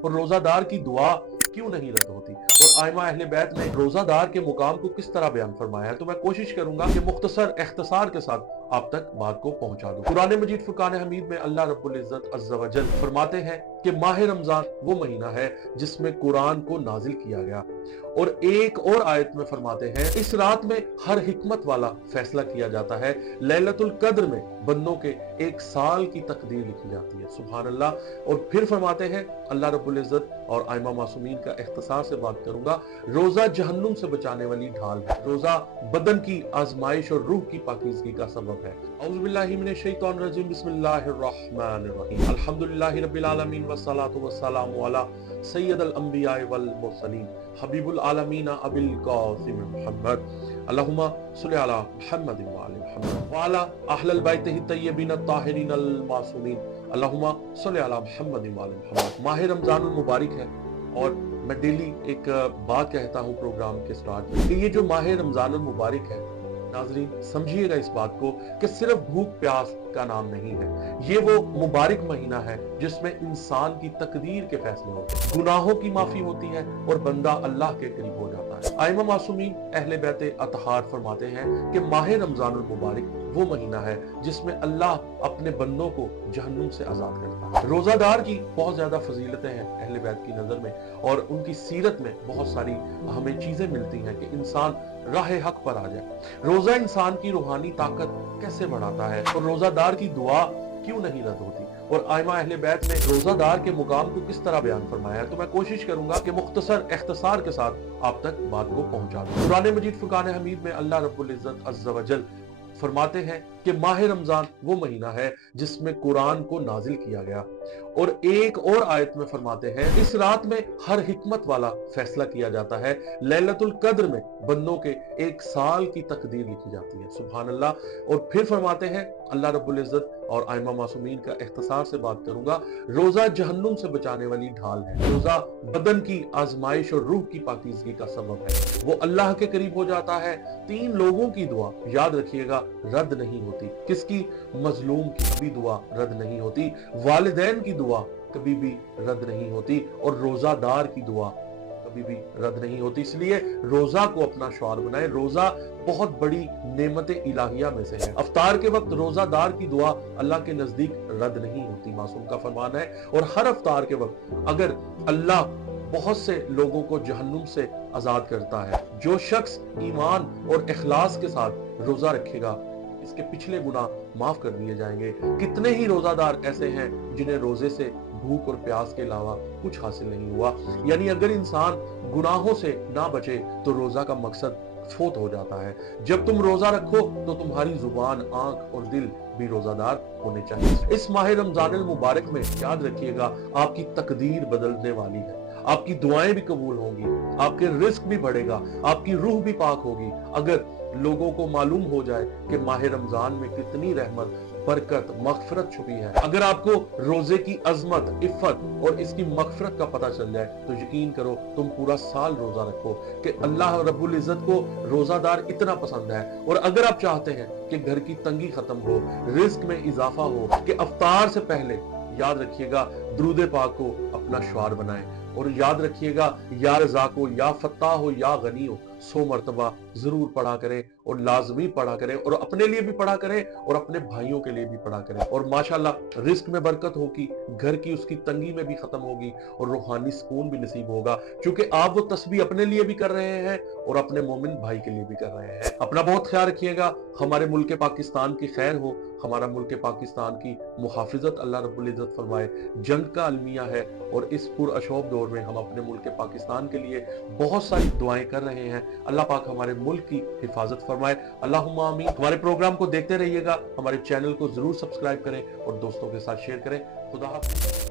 اور रोजादार की दुआ क्यों नहीं रद्द होती और आइमा अहले बैत ने रोजादार के मुकाम को किस तरह बयान फरमाया है। तो मैं कोशिश करूंगा कि मुख्तसर इख्तिसार के साथ आप तक बात को पहुंचा दूं। कुरान मजीद फुरकान हमीद में अल्लाह रब्बुल इज्जत अज़्ज़ व जल फरमाते हैं कि माह रमजान वो महीना है जिसमें कुरान को नाजिल किया गया। और एक और आयत में फरमाते हैं इस रात में हर हिकमत वाला फैसला किया जाता है। लैलतुल कद्र में बंदों के एक साल की तकदीर लिखी जाती है। सुभान अल्लाह। और फिर फरमाते हैं अल्लाह रब्बुल इज्जत और आइमा मासूमीन का इख्तिसार से बात करूंगा, रोजा जहन्नुम से बचाने वाली ढाल है। रोजा बदन की आजमाइश और रूह की पाकीज़गी का सबब है। औज़ु बिल्लाहि मिनश शैतानिर रजीम, बिस्मिल्लाहिर रहमानिर रहीम, अल्हम्दुलिल्लाहि रब्बिल आलमीन वस्सलातु वस्सलामु अला सय्यिदिल अंबिया वल मुरसलीन हबीबुल आलमीन अबिल कासिम मुहम्मद, अल्लाहुम्मा सल्लि अला मुहम्मद व आलि मुहम्मद व अला अहलिल बैतिहि तय्यबीन अत्ताहिरीन अल मासूमीन, अल्लाहुम्मा सल्लि अला मुहम्मद व आलि मुहम्मद। माह रमजानुल मुबारक है और मैं डेली एक बात कहता हूँ प्रोग्राम के स्टार्ट में कि ये जो माह रमजानुल मुबारक है, नाज़रीन समझिएगा इस बात को कि सिर्फ भूख प्यास का नाम नहीं है। ये वो मुबारक महीना है जिसमें इंसान की तकदीर के फैसले होते हैं, गुनाहों की माफी होती है और बंदा अल्लाह के करीब हो जाता है। आइमा मासूमीन अहले बैत अतहार फरमाते हैं कि माह रमजानुल मुबारक वो महीना है जिसमें अल्लाह अपने बंदों को जहन्नुम से आजाद करता है। रोजादार की बहुत ज्यादा फजीलतें हैं अहले बैत की नजर में और उनकी सीरत में बहुत सारी हमें चीजें मिलती हैं कि इंसान राह हक पर आ जाए। रोजा इंसान की रूहानी ताकत कैसे बढ़ाता है और रोजादार की दुआ क्यों नहीं रद्द होती और आइमा अहले बैत ने रोजादार के मुकाम को किस तरह बयान फरमाया है। तो मैं कोशिश करूंगा कि मुख्तसर इख्तिसार के साथ आप तक बात को पहुंचा दूं। कुरान मजीद फुरकान हमीद में अल्लाह रब्बुल इज्जत अज़्ज़ व जल फरमाते हैं कि माह रमजान वो महीना है जिसमें कुरान को नाजिल किया गया। और एक और आयत में फरमाते हैं इस रात में हर हिकमत वाला फैसला किया जाता है। लैलतुल कद्र में बंदों के एक साल की तकदीर लिखी जाती है। सुभान अल्लाह। और फिर फरमाते हैं अल्लाह रब्बुल इज्जत और आइमा मासूमीन का इख्तिसार से बात करूंगा, रोजा जहन्नुम से बचाने वाली ढाल है। रोजा बदन की आजमाइश और रूह की पाकीज़गी का सबब है। वो अल्लाह के करीब हो जाता है। 3 लोगों की दुआ याद रखिएगा रद्द नहीं होती। किसकी? मजलूम की कभी दुआ रद्द नहीं होती, वालिदैन की दुआ कभी भी रद्द नहीं होती और रोजादार की दुआ कभी भी रद्द नहीं होती। इसलिए रोजा को अपना शुआर बनाए। रोजा बहुत बड़ी नेमत इलाहिया में से है। अफ्तार के वक्त रोजादार की दुआ अल्लाह के नजदीक रद्द नहीं होती, मासूम का फरमान है। और हर अफ्तार के वक्त अगर अल्लाह बहुत से लोगों को जहन्नुम से आजाद करता है, जो शख्स ईमान और इखलास के साथ रोजा रखेगा इसके पिछले गुनाह माफ कर दिए जाएंगे। कितने ही रोजादार ऐसे हैं जिन्हें रोजे से भूख और प्यास के अलावा कुछ हासिल नहीं हुआ। यानी अगर इंसान गुनाहों से ना बचे तो रोजा का मकसद फोत हो जाता है। जब तुम रोजा रखो तो तुम्हारी जुबान, आंख और दिल भी रोजादार होने चाहिए। इस माह रमजानुल मुबारक में याद रखिएगा आपकी तकदीर बदलने वाली है, आपकी दुआएं भी कबूल होंगी, आपके रिस्क भी बढ़ेगा, आपकी रूह भी पाक होगी। अगर लोगों को मालूम हो जाए कि माह रमजान में कितनी रहमत, बरकत, मगफरत छुपी है, अगर आपको रोजे की अजमत, इफ़्फ़त और इसकी मगफरत का पता चल जाए तो यकीन करो तुम पूरा साल रोजा रखो कि अल्लाह रब्बुल इज्जत को रोजादार इतना पसंद है। और अगर आप चाहते हैं कि घर की तंगी खत्म हो, रिस्क में इजाफा हो, कि अफ्तार से पहले याद रखिएगा दुरूद पाक को अपना शुआर बनाएं। और याद रखिएगा या रज़ाक हो, या फत्ताह हो, या गनी हो, 100 मरतबा जरूर पढ़ा करें और लाजमी पढ़ा करें और अपने लिए भी पढ़ा करें और अपने भाइयों के लिए भी पढ़ा करें। और माशाल्लाह रिस्क में बरकत होगी, घर की उसकी तंगी में भी खत्म होगी और रूहानी सुकून भी नसीब होगा, क्योंकि आप वो तस्बीह अपने लिए भी कर रहे हैं और अपने मोमिन भाई के लिए भी कर रहे हैं। अपना बहुत ख्याल रखिएगा। हमारे मुल्क पाकिस्तान की खैर हो, हमारा मुल्क पाकिस्तान की मुहाफिजत अल्लाह रब्बुल इज्जत फरमाए। जंग का अलमिया है और इस पुरअशौब दौर में हम अपने मुल्क पाकिस्तान के लिए बहुत सारी दुआएं कर रहे हैं। अल्लाह पाक हमारे मुल्क की हिफाजत फरमाए। अल्लाहुम्मा आमीन। हमारे प्रोग्राम को देखते रहिएगा, हमारे चैनल को जरूर सब्सक्राइब करें और दोस्तों के साथ शेयर करें। खुदा हाफ़िज़।